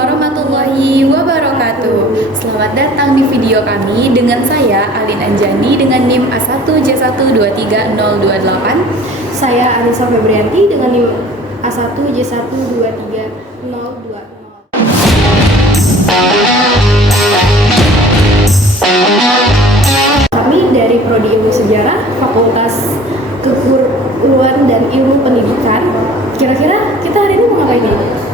warahmatullahi wabarakatuh. Selamat datang di video kami dengan saya Alin Anjani dengan NIM A1J1230028. Saya Anissa Febrianti dengan NIM A1J123020. Kami dari Prodi Ilmu Sejarah, Fakultas Keguruan dan Ilmu Pendidikan. Kira-kira kita hari ini mau ngapain nih?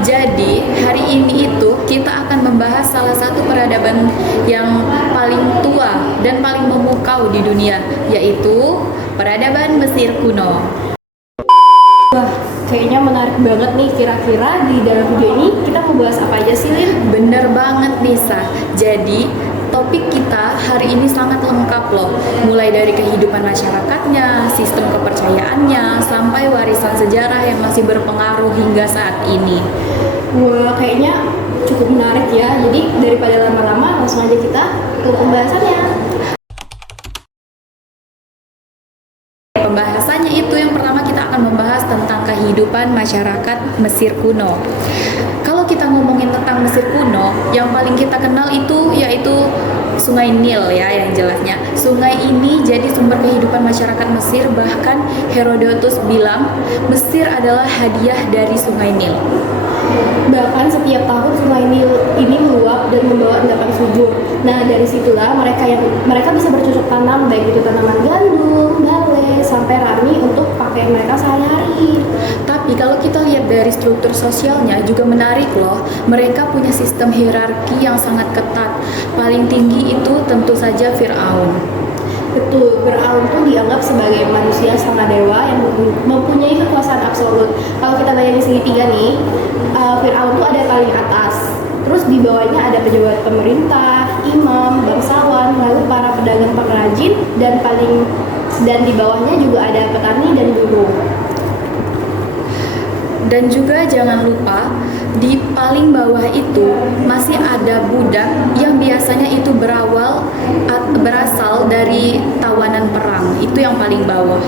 Jadi hari ini itu kita akan membahas salah satu peradaban yang paling tua dan paling memukau di dunia, yaitu peradaban Mesir kuno. Wah, kayaknya menarik banget nih. Kira-kira di dalam video ini kita mau bahas apa aja sih, Lin? Bener banget Nisa. Jadi topik kita hari ini sangat lengkap loh. Mulai dari kehidupan masyarakatnya, sistem kepercayaannya, sampai warisan sejarah yang masih berpengaruh hingga saat ini. Wah, kayaknya cukup menarik ya. Jadi daripada lama-lama, langsung aja kita ke pembahasannya. Pembahasannya itu yang pertama kita akan membahas tentang kehidupan masyarakat Mesir kuno. Kalau kita ngomongin tentang Mesir kuno, yang paling kita kenal itu yaitu Sungai Nil ya, yang jelasnya. Sungai ini jadi sumber kehidupan masyarakat Mesir, bahkan Herodotus bilang Mesir adalah hadiah dari Sungai Nil. Bahkan setiap tahun Sungai Nil ini meluap dan membawa endapan subur. Nah, dari situlah mereka bisa bercocok tanam, baik itu tanaman gandum, bale, sampai rami untuk pakai mereka sehari-hari. Tapi kalau kita lihat dari struktur sosialnya juga menarik loh. Mereka punya sistem hierarki yang sangat ketat. Paling tinggi itu tentu saja Fir'aun. Betul, Fir'aun tuh dianggap sebagai manusia setengah dewa yang mempunyai kekuasaan absolut. Kalau kita bayangin segitiga nih, Fir'aun tuh ada paling atas. Terus di bawahnya ada pejabat pemerintah, imam, bangsawan, lalu para pedagang pengrajin, dan di bawahnya juga ada petani dan buruh. Dan juga jangan lupa di paling bawah itu masih ada budak yang biasanya itu berasal dari tawanan perang. Itu yang paling bawah.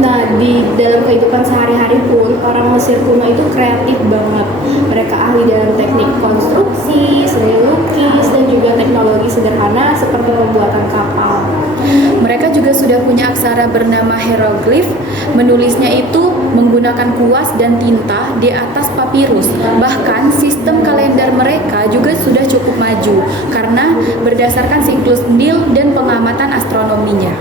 Nah, di dalam kehidupan sehari-hari pun orang Mesir kuno itu kreatif banget. Mereka ahli dalam teknik konstruksi, seni lukis, dan juga teknologi sederhana seperti pembuatan kapal. Mereka juga sudah punya aksara bernama hieroglif. Menulisnya itu menggunakan kuas dan tinta di atas papirus. Bahkan sistem kalender mereka juga sudah cukup maju karena berdasarkan siklus Nil dan pengamatan astronominya.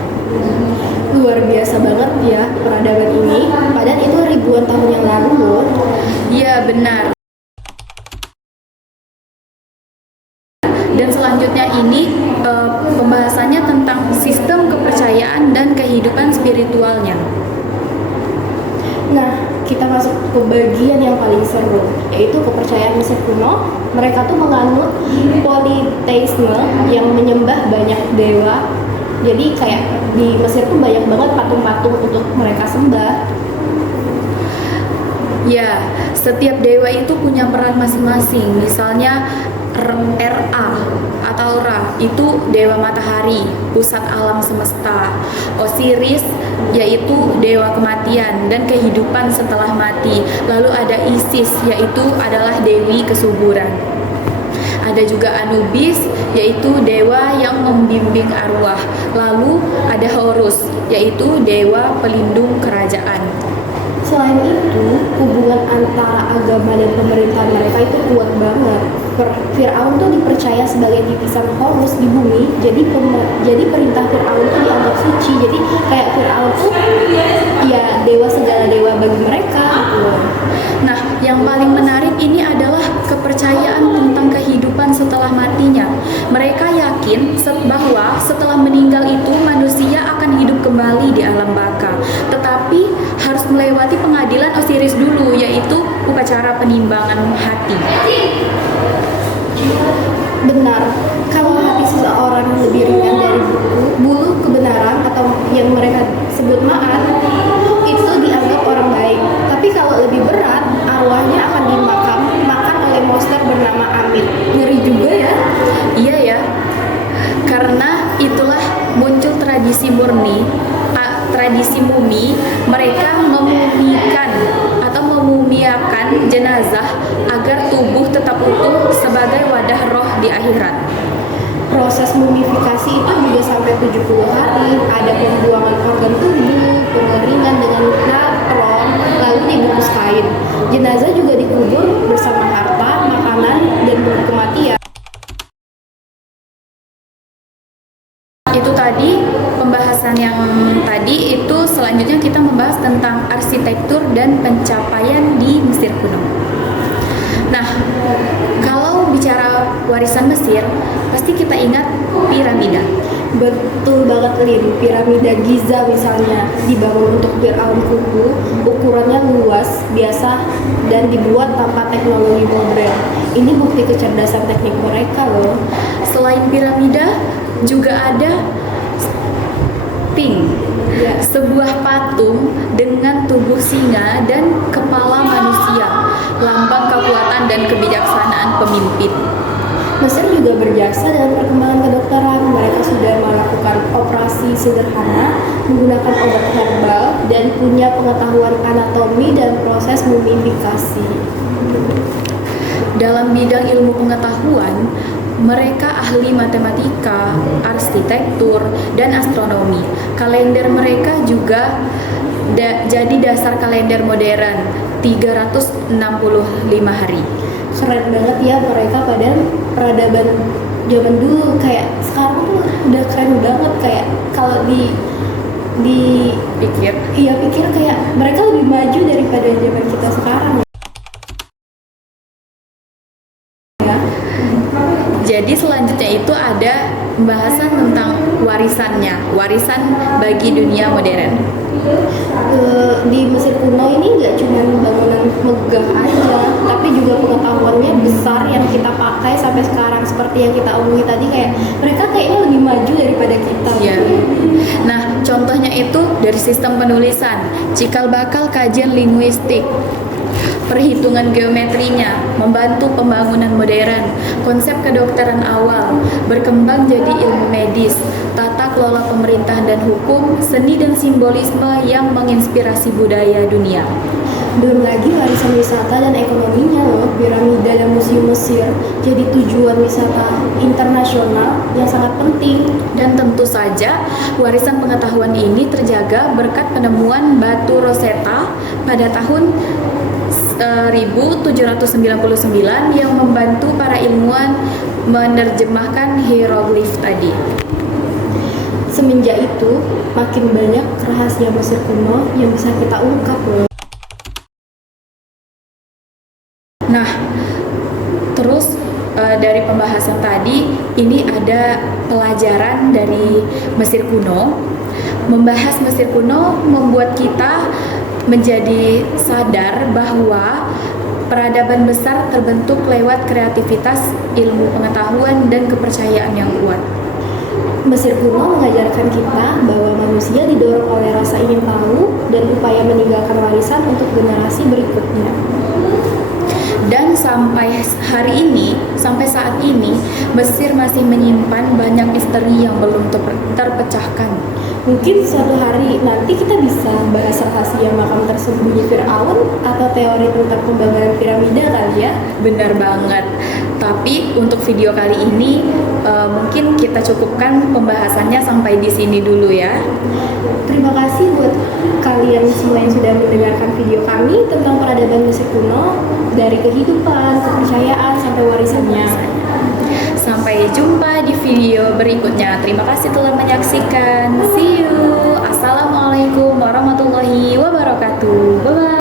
Luar biasa banget ya peradaban ini, padahal itu ribuan tahun yang lalu loh. Iya benar. Dan selanjutnya ini pembahasannya tentang sistem kepercayaan dan kehidupan spiritualnya. Nah, kita masuk ke bagian yang paling seru, yaitu kepercayaan Mesir kuno. Mereka tuh menganut politeisme yang menyembah banyak dewa. Jadi kayak di Mesir tuh banyak banget patung-patung untuk mereka sembah. Ya, setiap dewa itu punya peran masing-masing. Misalnya Ra atau Ra itu dewa matahari, pusat alam semesta. Osiris yaitu dewa kematian dan kehidupan setelah mati. Lalu ada Isis yaitu adalah dewi kesuburan. Ada juga Anubis yaitu dewa yang membimbing arwah. Lalu ada Horus yaitu dewa pelindung kerajaan. Selain itu, hubungan antara agama dan pemerintahan mereka itu kuat banget. Fir'aun tuh dipercaya sebagai titisan Horus di bumi, jadi perintah Fir'aun tuh dianggap suci. Jadi kayak Fir'aun tuh ya dewa segala dewa bagi mereka gitu. Nah, yang paling menarik ini adalah kepercayaan tentang kehidupan setelah matinya. Mereka yakin bahwa setelah meninggal itu manusia akan hidup kembali di alam baka. Tetapi harus melewati pengadilan Osiris dulu, yaitu upacara penimbangan hati. Benar, kalau hati seseorang lebih ringan dari bulu kebenaran atau yang mereka sebut ma'at, itu dianggap orang baik. Tapi kalau lebih berat, arwahnya akan dimakan oleh monster bernama Amit. Ngeri juga ya. Iya ya, karena itulah muncul tradisi murni, tradisi mumi. Mereka memumiakan jenazah agar tubuh di akhirat. Proses mumifikasi itu juga sampai 70 hari. Ada pembuangan organ tubuh, pengeringan dengan natron, lalu dibungkus kain. Jenazah juga dikubur bersama harta, makanan, dan buku kematian. Itu tadi pembahasan yang tadi. Itu selanjutnya kita membahas tentang arsitektur dan pencapaian di Mesir kuno. Nah, kalau bicara warisan Mesir, pasti kita ingat piramida. Betul banget, Lin. Piramida Giza misalnya dibangun untuk Firaun Khufu, ukurannya luas, biasa, dan dibuat tanpa teknologi modern. Ini bukti kecerdasan teknik mereka loh. Selain piramida, juga ada Sphinx, Ya. sebuah patung dengan tubuh singa dan kepala manusia, lambang kekuatan dan kebijaksanaan pemimpin. Mesir juga berjasa dengan perkembangan kedokteran. Mereka sudah melakukan operasi sederhana, menggunakan obat herbal, dan punya pengetahuan anatomi dan proses mumifikasi. Dalam bidang ilmu pengetahuan, mereka ahli matematika, arsitektur, dan astronomi. Kalender mereka juga jadi dasar kalender modern, 365 hari. Keren banget ya mereka, pada peradaban zaman dulu. Kayak sekarang tuh udah keren banget. Kayak kalau di Pikir, iya pikir kayak mereka lebih maju daripada zaman kita sekarang ya. jadi selanjutnya itu ada pembahasan tentang warisannya, warisan bagi dunia modern. Di Mesir kuno ini nggak cuma bangunan megah aja, tapi juga pengetahuannya besar yang kita pakai sampai sekarang. Seperti yang kita omongin tadi, kayak mereka kayaknya lebih maju daripada kita. Ya. Nah, contohnya itu dari sistem penulisan, cikal bakal kajian linguistik, perhitungan geometrinya, membantu pembangunan modern, konsep kedokteran awal, berkembang jadi ilmu medis, tata kelola pemerintahan dan hukum, seni dan simbolisme yang menginspirasi budaya dunia. Belum lagi warisan wisata dan ekonominya loh. Piramida dan museum Mesir jadi tujuan wisata internasional yang sangat penting. Dan tentu saja warisan pengetahuan ini terjaga berkat penemuan batu Rosetta pada tahun 1799 yang membantu para ilmuwan menerjemahkan hieroglif tadi. Semenjak itu, makin banyak rahasia Mesir kuno yang bisa kita ungkap loh. Nah, terus dari pembahasan tadi, ini ada pelajaran dari Mesir kuno. Membahas Mesir kuno membuat kita menjadi sadar bahwa peradaban besar terbentuk lewat kreativitas, ilmu pengetahuan, dan kepercayaan yang kuat. Mesir kuno mengajarkan kita bahwa manusia didorong oleh rasa ingin tahu dan upaya meninggalkan warisan untuk generasi berikutnya. Dan sampai hari ini, sampai saat ini, Mesir masih menyimpan banyak misteri yang belum terpecahkan. Mungkin suatu hari nanti kita bisa bahas rahasia makam tersembunyi Firaun atau teori tentang pembangunan piramida kali ya. Benar banget. Tapi untuk video kali ini mungkin kita cukupkan pembahasannya sampai di sini dulu ya. Terima kasih buat kalian semua yang sudah mendengarkan video kami tentang peradaban Mesir kuno, dari kehidupan, kepercayaan, sampai warisannya. Sampai jumpa di video berikutnya. Terima kasih telah menyaksikan. See you. Assalamualaikum warahmatullahi wabarakatuh. Bye bye.